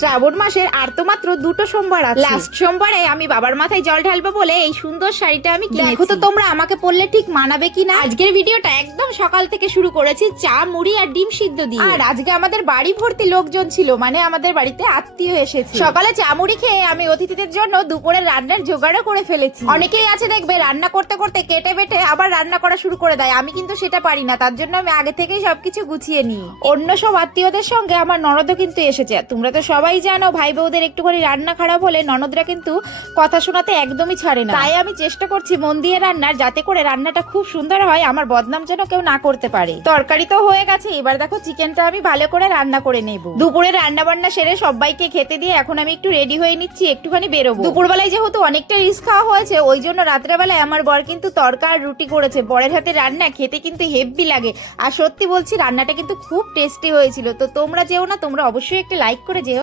শ্রাবণ মাসের আর তো মাত্র 2টো সোমবার আছে। লাস্ট সোমবারে আমি বাবার মাথায় জল ঢালবো বলে এই সুন্দর শাড়িটা আমি কিনেছি। দেখো তো তোমরা আমাকে পরলে ঠিক মানাবে কিনা। আজকের ভিডিওটা একদম সকাল থেকে শুরু করেছি চা মুড়ি আর ডিম সিদ্ধ দিয়ে। আর আজকে আমাদের বাড়ি ভর্তি লোকজন ছিল, মানে আমাদের বাড়িতে আত্মীয় এসেছে। সকালে চা মুড়ি খেয়ে আমি অতিথিদের জন্য দুপুরে রান্নার জোগাড়ও করে ফেলেছি। অনেকেই আছে দেখবে রান্না করতে করতে কেটে বেটে আবার রান্না করা শুরু করে দেয়, আমি কিন্তু সেটা পারি না। তার জন্য আমি আগে থেকেই সবকিছু গুছিয়ে নিই। অন্য সব আত্মীয়দের সঙ্গে আমার ননদও কিন্তু এসেছে। তোমরা তো সবাই জানো ভাই বউদের একটুখানি রান্না খারাপ হলে ননদরা কিন্তু কথা শোনাতে একদমই ছাড়ে না। তাই আমি চেষ্টা করছি মন দিয়ে রান্নার, যাতে করে রান্নাটা খুব সুন্দর হয়, আমার বদনাম যেন কেউ না করতে পারে। তরকারি তো হয়ে গেছে, এবার দেখো চিকেনটা আমি ভালো করে রান্না করে নেব। দুপুরে রান্না বান্না সেরে সবাইকে খেতে দিয়ে এখন আমি একটু রেডি হয়ে নিচ্ছি, একটুখানি বেরোবো। দুপুরবেলায় যেহেতু অনেকটা রিস্ক খাওয়া হয়েছে, ওই জন্য রাত্রেবেলায় আমার বর কিন্তু তরকা আর রুটি করেছে। বরের হাতে রান্না খেতে কিন্তু হেভি লাগে, আর সত্যি বলছি রান্নাটা কিন্তু খুব টেস্টি হয়েছিল। তো তোমরা যেও না, তোমরা অবশ্যই একটা লাইক করে যেও।